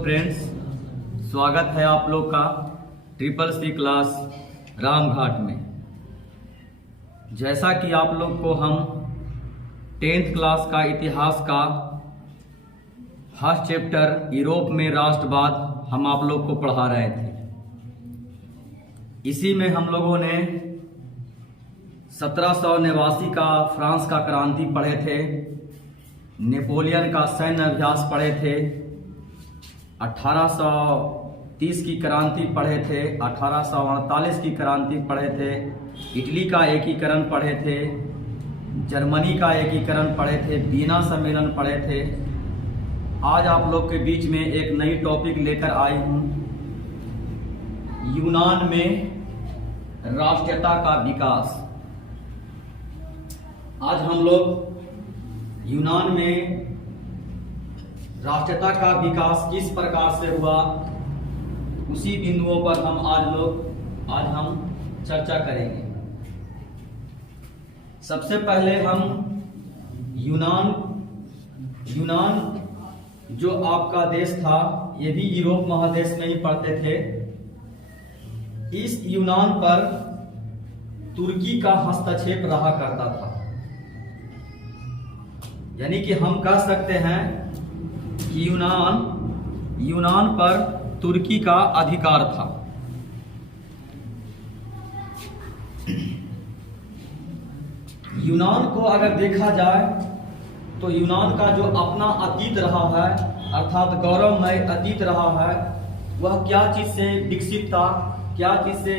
Friends, स्वागत है आप लोग का CCC क्लास रामघाट में। जैसा कि आप लोग को हम 10th क्लास का इतिहास का फर्स्ट चैप्टर यूरोप में राष्ट्रवाद हम आप लोग को पढ़ा रहे थे। इसी में हम लोगों ने 1789 का फ्रांस का क्रांति पढ़े थे, नेपोलियन का सैन्य अभ्यास पढ़े थे, 1830 की क्रांति पढ़े थे, 1848 की क्रांति पढ़े थे, इटली का एकीकरण पढ़े थे, जर्मनी का एकीकरण पढ़े थे, वीना सम्मेलन पढ़े थे। आज आप लोग के बीच में एक नई टॉपिक लेकर आई हूँ, यूनान में राष्ट्रीयता का विकास। आज हम लोग यूनान में राष्ट्रीयता का विकास किस प्रकार से हुआ, उसी बिंदुओं पर आज हम चर्चा करेंगे। सबसे पहले हम यूनान जो आपका देश था, ये भी यूरोप महादेश में ही पड़ते थे। इस यूनान पर तुर्की का हस्तक्षेप रहा करता था, यानी कि हम कह सकते हैं कि यूनान पर तुर्की का अधिकार था। यूनान को अगर देखा जाए तो यूनान का जो अपना अतीत रहा है, अर्थात गौरवमय अतीत रहा है, वह क्या चीज से विकसित था, क्या चीज से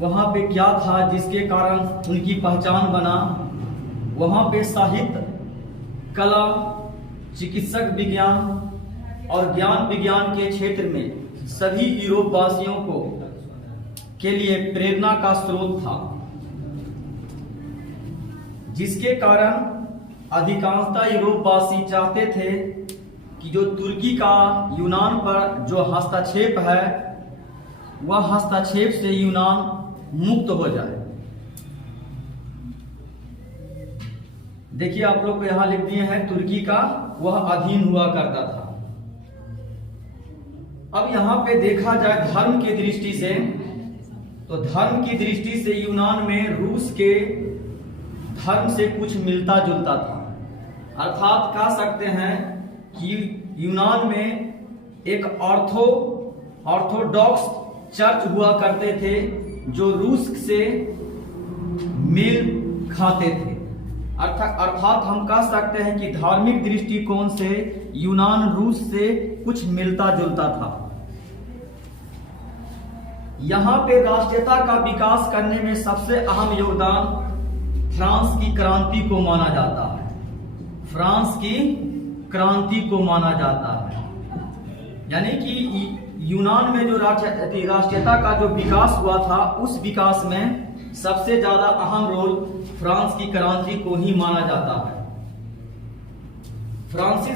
वहां पे क्या था जिसके कारण उनकी पहचान बना। वहां पे साहित्य, कला, चिकित्सक विज्ञान और ज्ञान विज्ञान के क्षेत्र में सभी यूरोप वासियों के लिए प्रेरणा का स्रोत था, जिसके कारण अधिकांशतः यूरोपवासी चाहते थे कि जो तुर्की का यूनान पर जो हस्तक्षेप है, वह हस्तक्षेप से यूनान मुक्त हो जाए। देखिए, आप लोग को यहां लिख दिए हैं तुर्की का वह अधीन हुआ करता था। अब यहां पे देखा जाए धर्म की दृष्टि से, तो धर्म की दृष्टि से यूनान में रूस के धर्म से कुछ मिलता जुलता था। अर्थात कह सकते हैं कि यूनान में एक ऑर्थोडॉक्स चर्च हुआ करते थे, जो रूस से मेल खाते थे। अर्थात हम कह सकते हैं कि धार्मिक दृष्टिकोण से यूनान रूस से कुछ मिलता जुलता था। यहां पे राष्ट्रीयता का विकास करने में सबसे अहम योगदान फ्रांस की क्रांति को माना जाता है। फ्रांस की क्रांति को माना जाता है, यानी कि यूनान में जो राष्ट्रीयता का जो विकास हुआ था, उस विकास में सबसे ज्यादा अहम रोल फ्रांस की क्रांति को ही माना जाता है। फ्रांस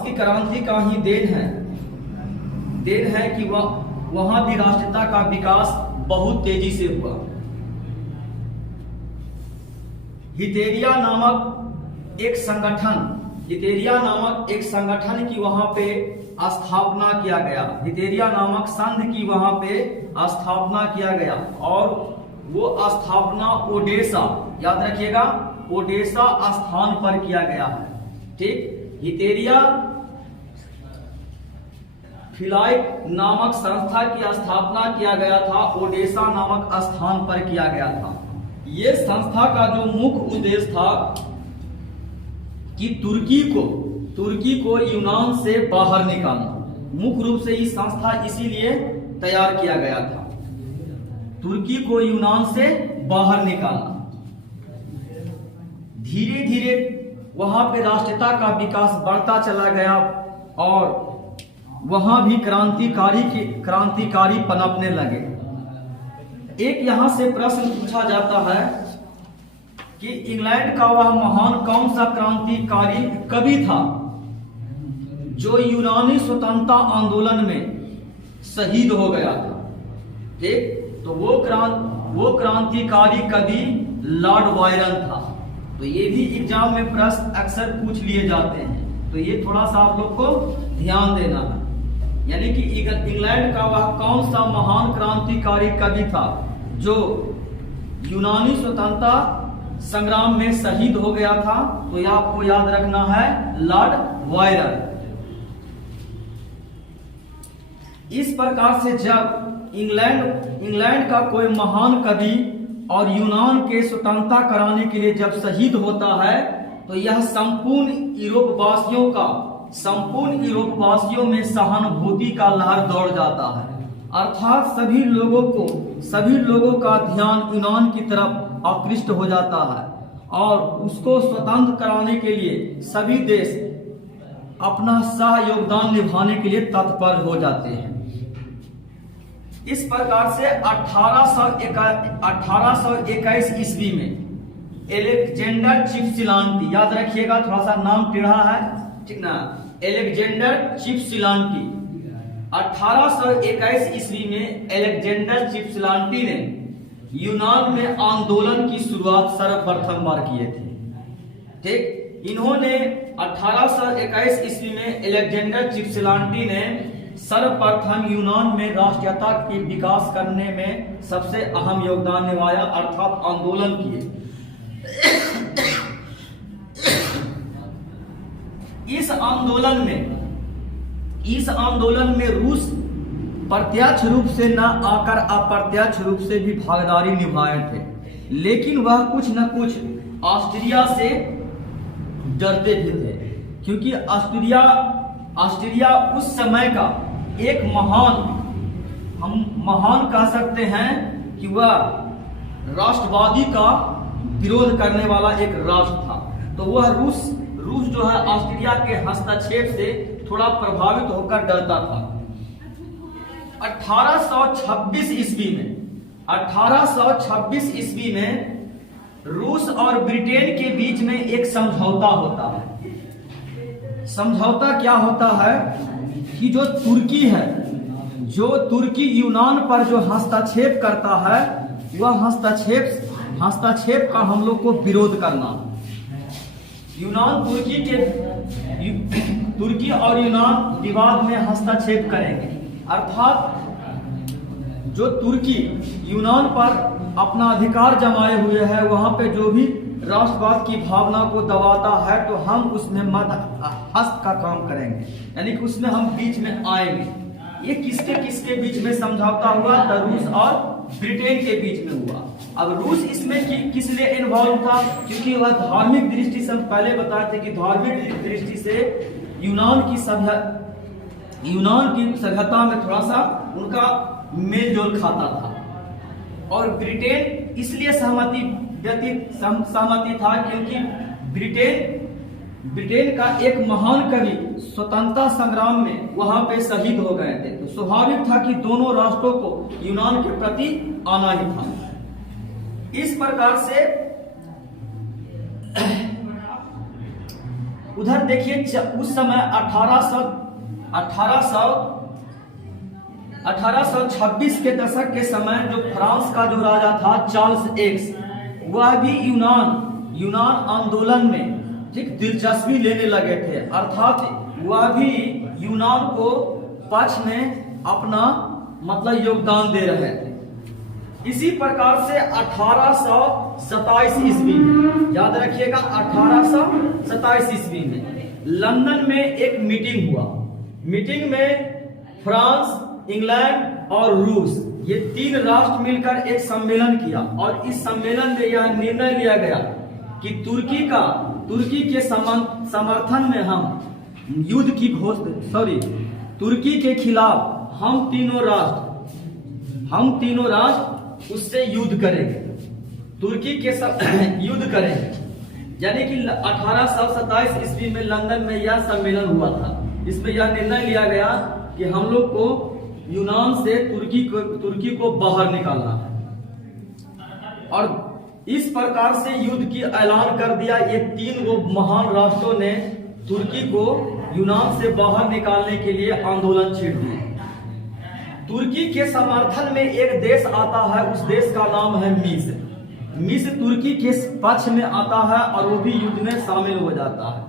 की क्रांति का ही देन है कि वहां भी राष्ट्रीयता का विकास बहुत तेजी से हुआ। हितेरिया नामक एक संगठन की वहां पे स्थापना किया गया। हितेरिया नामक संघ की वहां पे स्थापना किया गया, और वो स्थापना ओडेसा, याद रखिएगा, ओडेसा स्थान पर किया गया है। ठीक, हितेरिया फिलाइट नामक संस्था की स्थापना किया गया था, ओडेसा नामक स्थान पर किया गया था। ये संस्था का जो मुख्य उद्देश्य था कि तुर्की को यूनान से बाहर निकालना। मुख्य रूप से ये संस्था इसीलिए तैयार किया गया था, तुर्की को यूनान से बाहर निकालना। धीरे धीरे वहां पे राष्ट्रीयता का विकास बढ़ता चला गया, और वहां भी क्रांतिकारी पनपने लगे। एक यहां से प्रश्न पूछा जाता है कि इंग्लैंड का वह महान कौन सा क्रांतिकारी कवि था जो यूनानी स्वतंत्रता आंदोलन में शहीद हो गया था। ठीक, तो वो क्रांतिकारी कवि लॉर्ड बायरन था। तो ये भी एग्जाम में प्रश्न अक्सर पूछ लिए जाते हैं तो ये थोड़ा सा आप लोग को ध्यान देना है। यानी कि इंग्लैंड का वह कौन सा महान क्रांतिकारी कवि था जो यूनानी स्वतंत्रता संग्राम में शहीद हो गया था? तो यह आपको याद रखना है, लॉर्ड वायरन। इस प्रकार से जब इंग्लैंड का कोई महान कवि और यूनान के स्वतंत्रता कराने के लिए जब शहीद होता है, तो यह संपूर्ण यूरोपवासियों में सहानुभूति का लहर दौड़ जाता है। अर्थात सभी लोगों का ध्यान यूनान की तरफ आकृष्ट हो जाता है और उसको स्वतंत्र कराने के लिए सभी देश अपना सह योगदान निभाने के लिए तत्पर हो जाते हैं। इस प्रकार से 1821 ईस्वी में एलेक्जेंडर चिपसिलांटी, याद रखिएगा थोड़ा सा नाम टेढ़ा है, ठीक ना, एलेक्जेंडर चिपसिलांटी। 1821 ईस्वी में एलेक्जेंडर चिपसिलांटी ने यूनान में आंदोलन की शुरुआत सर्वप्रथम बार किए थे। ठीक, इन्होंने 1821 ईस्वी में एलेक्जेंडर चिपसिलांटी ने सर्वप्रथम यूनान में राष्ट्रीयता के विकास करने में सबसे अहम योगदान निभाया, अर्थात आंदोलन किए। इस आंदोलन में रूस प्रत्यक्ष रूप से न आकर अप्रत्यक्ष रूप से भी भागीदारी निभाए थे, लेकिन वह कुछ न कुछ ऑस्ट्रिया से डरते भी थे, क्योंकि ऑस्ट्रिया उस समय का एक महान कह सकते हैं कि वह राष्ट्रवादी का विरोध करने वाला एक राष्ट्र था। तो वह रूस जो है ऑस्ट्रिया के हस्तक्षेप से थोड़ा प्रभावित होकर डरता था। 1826 ईस्वी में रूस और ब्रिटेन के बीच में एक समझौता होता है। समझौता क्या होता है कि जो तुर्की यूनान पर जो हस्तक्षेप करता है, वह हस्तक्षेप का हम लोग को विरोध करना। तुर्की और यूनान विवाद में हस्तक्षेप करेंगे, अर्थात जो तुर्की यूनान पर अपना अधिकार जमाए हुए है, वहां पे जो भी राष्ट्रवाद की भावना को दबाता है, तो हम उसमें हस्त का काम करेंगे, यानी कि उसमें हम बीच में आएंगे। ये किसके बीच में समझौता हुआ? तो रूस और ब्रिटेन के बीच में हुआ। अब रूस इसमें किस लिए इन्वॉल्व था? क्योंकि वह धार्मिक दृष्टि से, हम पहले बताए थे कि धार्मिक दृष्टि से यूनान की सभ्यता में थोड़ा सा उनका मेल जोल खाता था, और ब्रिटेन इसलिए सहमति था क्योंकि ब्रिटेन का एक महान कवि स्वतंत्रता संग्राम में वहां पे शहीद हो गए थे। तो स्वाभाविक था कि दोनों राष्ट्रों को यूनान के प्रति आना ही था। इस प्रकार से उधर देखिए, उस समय 1826 के दशक के समय जो फ्रांस का जो राजा था चार्ल्स एक्स, वह भी यूनान आंदोलन में ठीक दिलचस्पी लेने लगे थे, अर्थात वह भी यूनान को पक्ष में अपना मतलब योगदान दे रहे थे। इसी प्रकार से 1827 ईस्वी में, याद रखिएगा 1827 ईस्वी में लंदन में एक मीटिंग हुआ। मीटिंग में फ्रांस, इंग्लैंड और रूस, ये तीन राष्ट्र मिलकर एक सम्मेलन किया, और इस सम्मेलन में यह निर्णय लिया गया कि तुर्की के समर्थन में हम तुर्की के खिलाफ हम तीनों राष्ट्र उससे युद्ध करेंगे, तुर्की के युद्ध करेंगे। यानी कि 1827 ईस्वी में लंदन में यह सम्मेलन हुआ था। इसमें यह निर्णय लिया गया कि हम लोग को यूनान से तुर्की को बाहर निकालना है, और इस प्रकार से युद्ध की ऐलान कर दिया। ये तीन वो महान राष्ट्रों ने तुर्की को यूनान से बाहर निकालने के लिए आंदोलन छेड़ दिए। तुर्की के समर्थन में एक देश आता है, उस देश का नाम है मिस्र तुर्की के पक्ष में आता है और वो भी युद्ध में शामिल हो जाता है।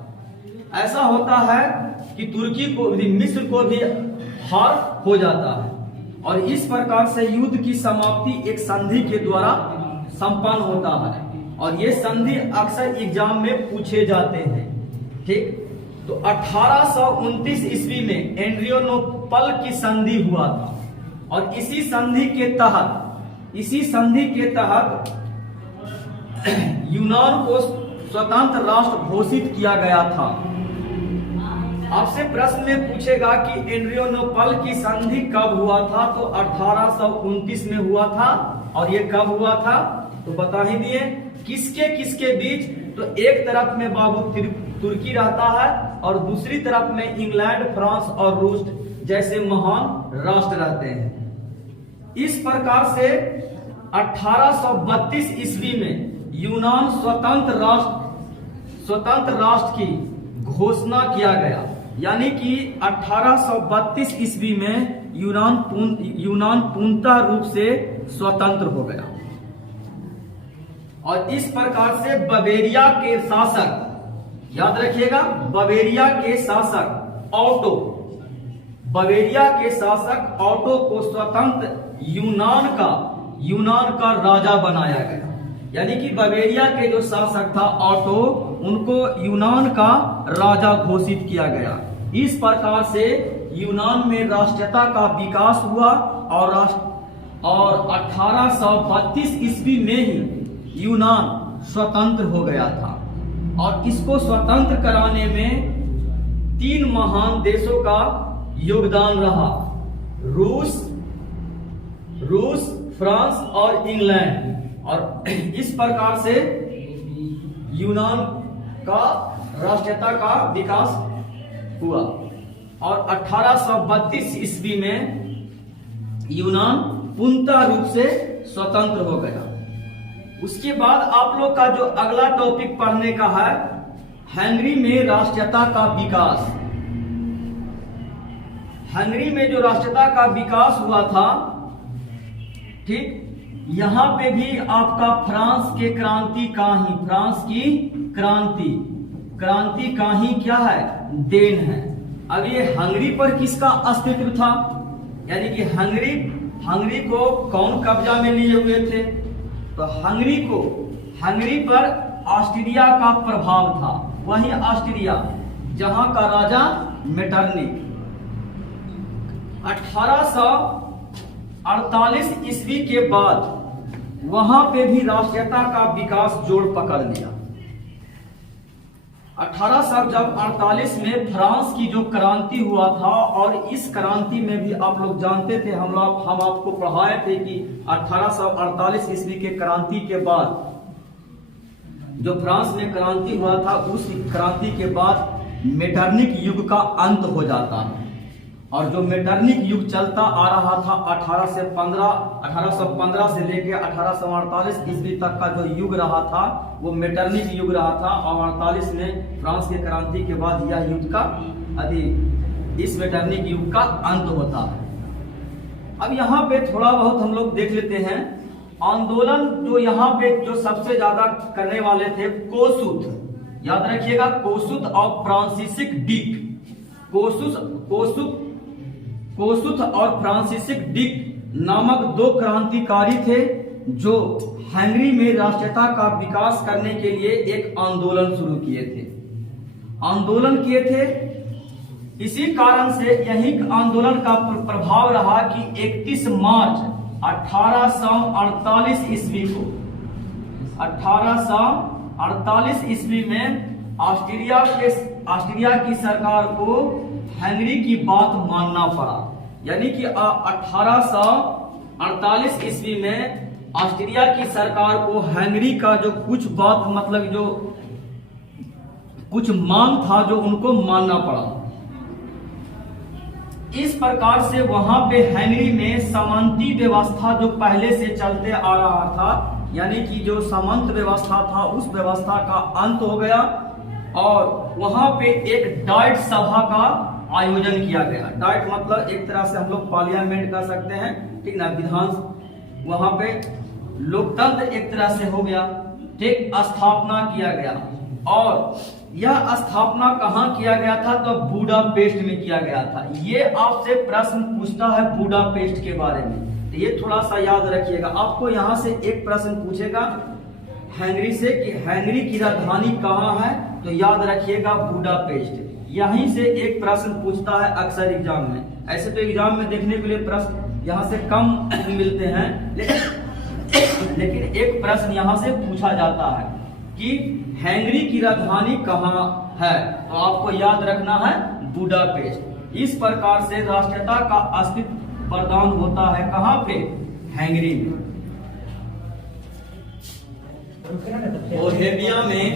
ऐसा होता है कि तुर्की को, मिस्र को भी हार हो जाता है। और इस प्रकार से युद्ध की समाप्ति एक संधि के द्वारा संपन्न होता है। और ये संधि अक्सर एग्जाम में पूछे जाते हैं। ठीक, तो 1829 ईस्वी में एड्रियानोपल की संधि हुआ था। और इसी संधि के तहत यूनान को स्वतंत्र राष्ट्र घोषित किया गया था। आपसे प्रश्न में पूछेगा कि एड्रियानोपल की संधि कब हुआ था, तो 1829 में हुआ था। और ये कब हुआ था तो बता ही दिए। किसके बीच, तो एक तरफ में बाबू तुर्की रहता है और दूसरी तरफ में इंग्लैंड, फ्रांस और रूस जैसे महान राष्ट्र रहते हैं। इस प्रकार से 1832 ईस्वी में यूनान स्वतंत्र राष्ट्र की घोषणा किया गया। यानी कि 1832 ईस्वी में यूनान पूर्णतः रूप से स्वतंत्र हो गया। और इस प्रकार से बवेरिया के शासक, याद रखिएगा, बवेरिया के शासक ऑटो को स्वतंत्र यूनान का राजा बनाया गया। यानी कि बवेरिया के जो शासक था ऑटो, उनको यूनान का राजा घोषित किया गया। इस प्रकार से यूनान में राष्ट्रीयता का विकास हुआ और 1832 ईस्वी में ही यूनान स्वतंत्र हो गया था। और इसको स्वतंत्र कराने में 3 महान देशों का योगदान रहा, रूस, फ्रांस और इंग्लैंड। और इस प्रकार से यूनान का राष्ट्रीयता का विकास हुआ। और 1832 ईस्वी में यूनान पूर्णतः रूप से स्वतंत्र हो गया। उसके बाद आप लोग का जो अगला टॉपिक पढ़ने का है, हंगरी में राष्ट्रीयता का विकास। हंगरी में जो राष्ट्रीयता का विकास हुआ था, ठीक, यहां पे भी आपका फ्रांस की क्रांति का ही क्या है, देन है। अब ये हंगरी पर किसका अस्तित्व था, यानी कि हंगरी को कौन कब्जा में लिए हुए थे, तो हंगरी पर ऑस्ट्रिया का प्रभाव था। वही ऑस्ट्रिया जहां का राजा मेटरनिक। 1848 ईस्वी के बाद वहां पे भी राष्ट्रीयता का विकास जोर पकड़ लिया। 1848 में फ्रांस की जो क्रांति हुआ था, और इस क्रांति में भी आप लोग जानते थे, हम आपको पढ़ाए थे कि 1848 ईस्वी के क्रांति के बाद जो फ्रांस में क्रांति हुआ था, उस क्रांति के बाद मेटरनिक युग का अंत हो जाता है। और जो मेटरनिक युग चलता आ रहा था 1815 से लेकर 1848 ईस्वी तक का जो युग रहा था, वो मेटरनिक युग रहा था। और 48 में फ्रांस के क्रांति के बाद यह युद्ध का इस मेटरनिक युग का अंत होता है। अब यहाँ पे थोड़ा बहुत हम लोग देख लेते हैं आंदोलन। जो यहाँ पे जो सबसे ज्यादा करने वाले थे, कोसुत, याद रखिएगा, कोसुत और फ्रांसिसिक डिक। कोसुत और फ्रांसिसिक डिक नामक 2 क्रांतिकारी थे, जो हंगरी में राष्ट्रीयता का विकास करने के लिए एक आंदोलन शुरू किए थे। इसी कारण से यही आंदोलन का प्रभाव रहा कि 31 मार्च 1848 ईस्वी में ऑस्ट्रिया की सरकार को हंगरी की बात मानना पड़ा। यानी कि 1848 ईस्वी में ऑस्ट्रिया की सरकार को हंगरी का जो कुछ बात, मतलब जो कुछ मांग था, जो उनको मानना पड़ा। इस प्रकार से वहां पे हंगरी में सामंती व्यवस्था जो पहले से चलते आ रहा था, यानी कि जो सामंत व्यवस्था था, उस व्यवस्था का अंत हो गया। और वहां पे एक डाइट सभा का आयोजन किया गया। डाइट मतलब एक तरह से हम लोग पार्लियामेंट कर सकते हैं, ठीक ना, विधान। वहां पे लोकतंत्र एक तरह से हो गया, ठीक, स्थापना किया गया। और यह स्थापना कहाँ किया गया था? तो बुडापेस्ट में किया गया था। ये आपसे प्रश्न पूछता है बुडापेस्ट के बारे में, तो ये थोड़ा सा याद रखिएगा। आपको यहाँ से एक प्रश्न पूछेगा हंगरी से कि हंगरी की राजधानी कहाँ है, तो याद रखिएगा बुडापेस्ट। यहीं से एक प्रश्न पूछता है अक्सर एग्जाम में। ऐसे तो एग्जाम में देखने के लिए प्रश्न यहाँ से कम मिलते हैं, लेकिन एक प्रश्न यहाँ से पूछा जाता है कि हंगरी की राजधानी कहाँ है, तो आपको याद रखना है बुडापेस्ट। इस प्रकार से राष्ट्रीयता का अस्तित्व प्रदान होता है कहाँ पे? हंगरी में। बोहेमिया में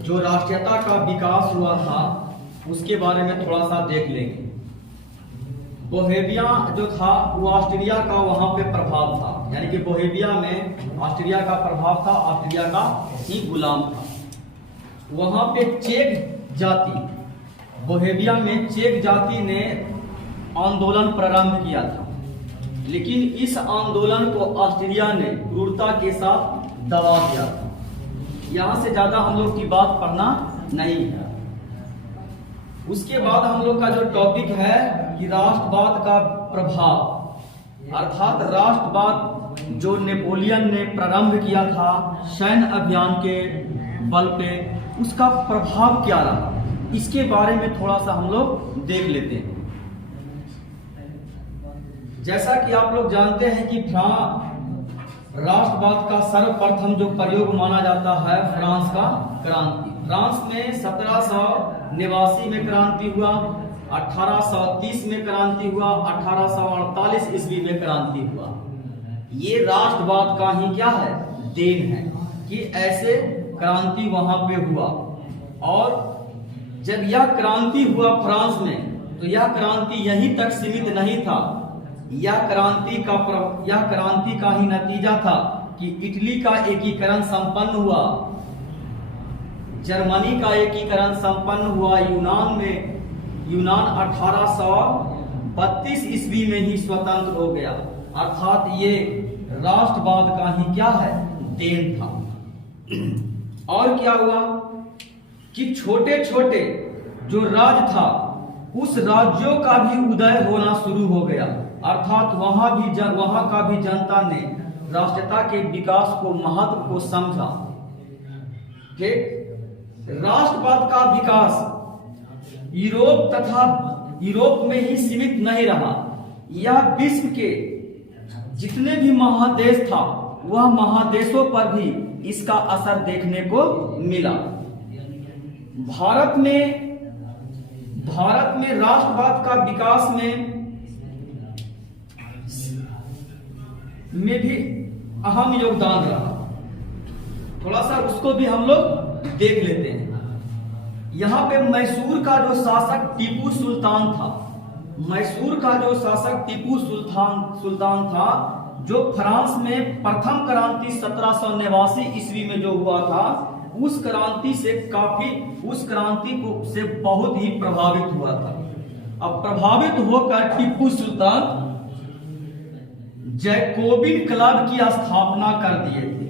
जो राष्ट्रीयता का विकास हुआ था उसके बारे में थोड़ा सा देख लेंगे। बोहेमिया जो था वो ऑस्ट्रिया का वहां पे प्रभाव था, यानी कि बोहेमिया में ऑस्ट्रिया का प्रभाव था, ऑस्ट्रिया का ही गुलाम था। वहां पे चेक जाति, बोहेमिया में चेक जाति ने आंदोलन प्रारंभ किया था, लेकिन इस आंदोलन को ऑस्ट्रिया ने क्रूरता के साथ दबा दिया था। यहां से ज्यादा हम लोग की बात पढ़ना नहीं है। उसके बाद हम लोग का जो टॉपिक है कि राष्ट्रवाद का प्रभाव, अर्थात राष्ट्रवाद जो नेपोलियन ने प्रारंभ किया था सैन्य अभियान के बल पे, उसका प्रभाव क्या रहा, इसके बारे में थोड़ा सा हम लोग देख लेते हैं। जैसा कि आप लोग जानते हैं कि राष्ट्रवाद का सर्वप्रथम जो प्रयोग माना जाता है फ्रांस का क्रांति। फ्रांस में 1789 में क्रांति हुआ, 1830 में क्रांति हुआ, 1848 ईस्वी में क्रांति हुआ। ये राष्ट्रवाद का ही क्या है? देन है कि ऐसे क्रांति वहां पे हुआ। और जब यह क्रांति हुआ फ्रांस में, तो यह क्रांति यहीं तक सीमित नहीं था। यह क्रांति का ही नतीजा था कि इटली का एकीकरण संपन्न हुआ, जर्मनी का एकीकरण संपन्न हुआ, यूनान 1832 ईस्वी में ही स्वतंत्र हो गया। अर्थात ये राष्ट्रवाद का ही क्या है? देन था। और क्या हुआ कि छोटे छोटे जो राज्य था उस राज्यों का भी उदय होना शुरू हो गया। अर्थात वहां का भी जनता ने राष्ट्रीयता के विकास को, महत्व को समझा। राष्ट्रवाद का विकास यूरोप में ही सीमित नहीं रहा। यह विश्व के जितने भी महादेश था वह महादेशों पर भी इसका असर देखने को मिला। भारत में राष्ट्रवाद का विकास में भी अहम योगदान रहा। थोड़ा सा उसको भी हम लोग देख लेते हैं। यहाँ पे मैसूर का जो शासक टीपू सुल्तान था, मैसूर का जो शासक टीपू सुल्तान था, जो फ्रांस में प्रथम क्रांति 1789 ईस्वी में जो हुआ था, उस क्रांति से बहुत ही प्रभावित हुआ था। अब प्रभावित होकर टीपू सुल्तान जैकोबिन क्लब की स्थापना कर दिए थे।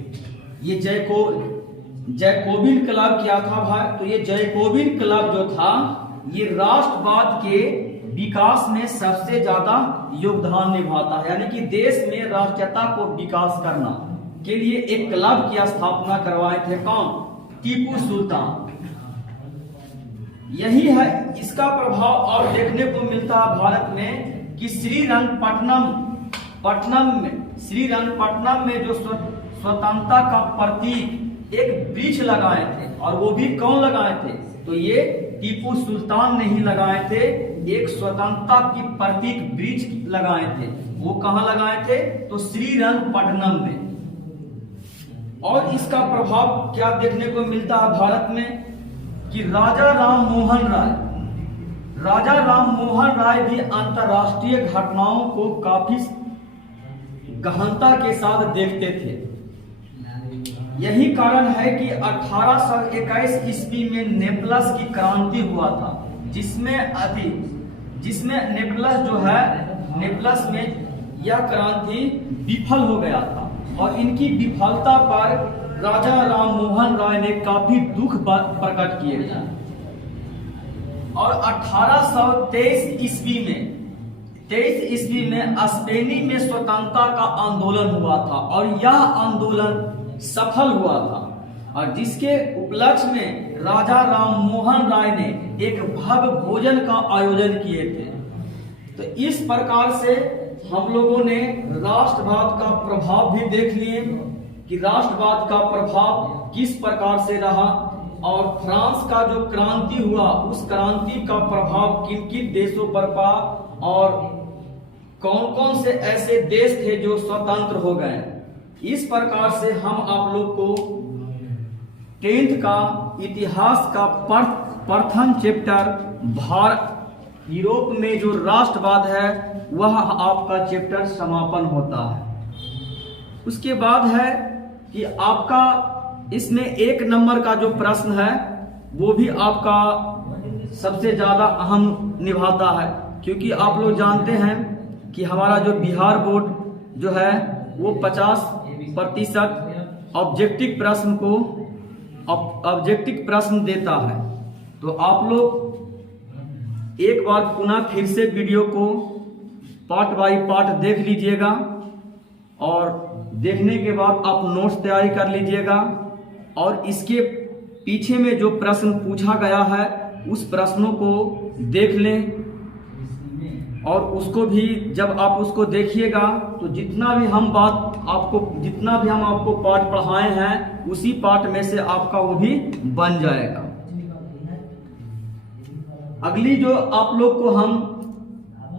ये जैकोबिन क्लब क्या था भाई? तो ये जैकोबिन क्लब जो था ये राष्ट्रवाद के विकास में सबसे ज्यादा योगदान निभाता है, यानी कि देश में राष्ट्रीयता को विकास करना के लिए एक क्लब की स्थापना करवाए थे। कौन? टीपू सुल्तान। यही है इसका प्रभाव। और देखने को मिलता है भारत में कि श्रीरंगपट्टनम में जो स्वतंत्रता का प्रतीक एक वृक्ष लगाए थे, और वो भी कौन लगाए थे? तो ये टीपू सुल्तान ने ही लगाए थे। एक स्वतंत्रता की प्रतीक वृक्ष लगाए थे। वो कहां लगाए थे? तो श्रीरंगपट्टनम में। और इसका प्रभाव क्या देखने को मिलता है भारत में कि राजा राम मोहन राय भी अंतरराष्ट्रीय घटनाओं को काफी गहनता के साथ देखते थे। यही कारण है कि 1821 ईस्वी में नेपलस की क्रांति हुआ था, जिसमें नेपलस में यह क्रांति विफल हो गया था। और इनकी विफलता पर राजा राम मोहन राय राय ने काफी दुख प्रकट किए थे। और 1823 ईस्वी में स्पेनी में स्वतंत्रता का आंदोलन हुआ था और यह आंदोलन सफल हुआ था, और जिसके उपलक्ष्य में राजा राम मोहन राय ने एक भव्य भोजन का आयोजन किए थे। तो इस प्रकार से हम लोगों ने राष्ट्रवाद का प्रभाव भी देख लिए कि राष्ट्रवाद का प्रभाव किस प्रकार से रहा, और फ्रांस का जो क्रांति हुआ उस क्रांति का प्रभाव किन किन देशों पर पड़ा, और कौन कौन से ऐसे देश थे जो स्वतंत्र हो गए। इस प्रकार से हम आप लोग को 10th का इतिहास का प्रथम चैप्टर भारत यूरोप में जो राष्ट्रवाद है वह आपका चैप्टर समापन होता है। उसके बाद है कि आपका इसमें 1 नंबर का जो प्रश्न है वो भी आपका सबसे ज्यादा अहम निभाता है, क्योंकि आप लोग जानते हैं कि हमारा जो बिहार बोर्ड जो है वो 50% ऑब्जेक्टिव प्रश्न देता है। तो आप लोग एक बार पुनः फिर से वीडियो को पार्ट बाय पार्ट देख लीजिएगा, और देखने के बाद आप नोट्स तैयारी कर लीजिएगा, और इसके पीछे में जो प्रश्न पूछा गया है उस प्रश्नों को देख लें, और उसको भी जब आप उसको देखिएगा तो जितना भी हम आपको पाठ पढ़ाए हैं उसी पाठ में से आपका वो भी बन जाएगा। अगली जो आप लोग को हम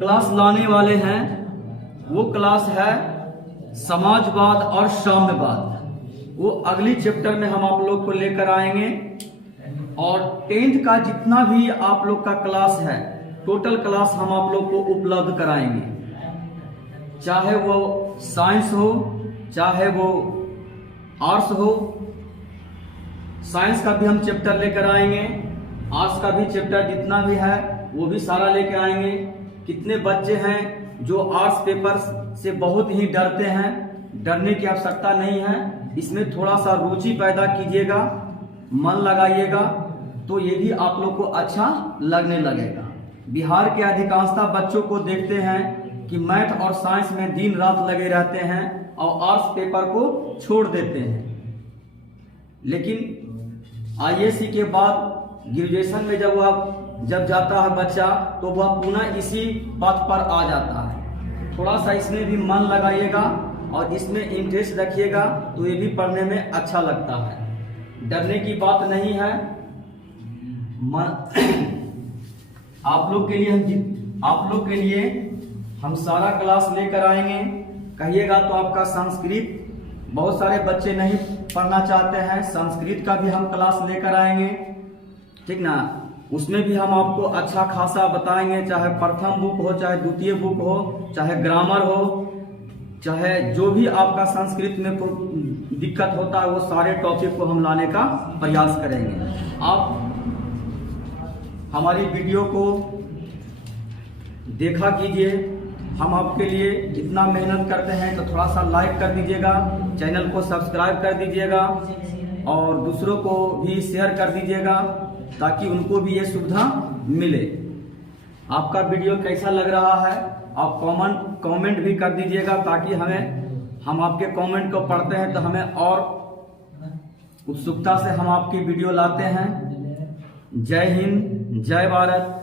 क्लास लाने वाले हैं वो क्लास है समाजवाद और साम्यवाद। वो अगली चैप्टर में हम आप लोग को लेकर आएंगे, और 10th का जितना भी आप लोग का क्लास है टोटल क्लास हम आप लोग को उपलब्ध कराएंगे, चाहे वो साइंस हो चाहे वो आर्ट्स हो। साइंस का भी हम चैप्टर लेकर आएंगे, आर्ट्स का भी चैप्टर जितना भी है वो भी सारा लेकर आएंगे। कितने बच्चे हैं जो आर्ट्स पेपर से बहुत ही डरते हैं, डरने की आवश्यकता नहीं है, इसमें थोड़ा सा रुचि पैदा कीजिएगा, मन लगाइएगा, तो ये भी आप लोग को अच्छा लगने लगेगा। बिहार के अधिकांशता बच्चों को देखते हैं कि मैथ और साइंस में दिन रात लगे रहते हैं और आर्ट्स पेपर को छोड़ देते हैं, लेकिन आईएएस के बाद ग्रेजुएशन में जब जाता है बच्चा तो वह पुनः इसी पथ पर आ जाता है। थोड़ा सा इसमें भी मन लगाइएगा और इसमें इंटरेस्ट रखिएगा तो ये भी पढ़ने में अच्छा लगता है, डरने की बात नहीं है। आप लोग के लिए हम सारा क्लास लेकर आएंगे। कहिएगा तो आपका संस्कृत बहुत सारे बच्चे नहीं पढ़ना चाहते हैं, संस्कृत का भी हम क्लास लेकर आएंगे, ठीक ना। उसमें भी हम आपको अच्छा खासा बताएंगे, चाहे प्रथम बुक हो, चाहे द्वितीय बुक हो, चाहे ग्रामर हो, चाहे जो भी आपका संस्कृत में दिक्कत होता है वो सारे टॉपिक को हम लाने का प्रयास करेंगे। आप हमारी वीडियो को देखा कीजिए, हम आपके लिए इतना मेहनत करते हैं तो थोड़ा सा लाइक कर दीजिएगा, चैनल को सब्सक्राइब कर दीजिएगा और दूसरों को भी शेयर कर दीजिएगा ताकि उनको भी ये सुविधा मिले। आपका वीडियो कैसा लग रहा है आप कमेंट भी कर दीजिएगा, ताकि हम आपके कमेंट को पढ़ते हैं तो हमें और उत्सुकता से हम आपकी वीडियो लाते हैं। जय हिंद, जय भारत।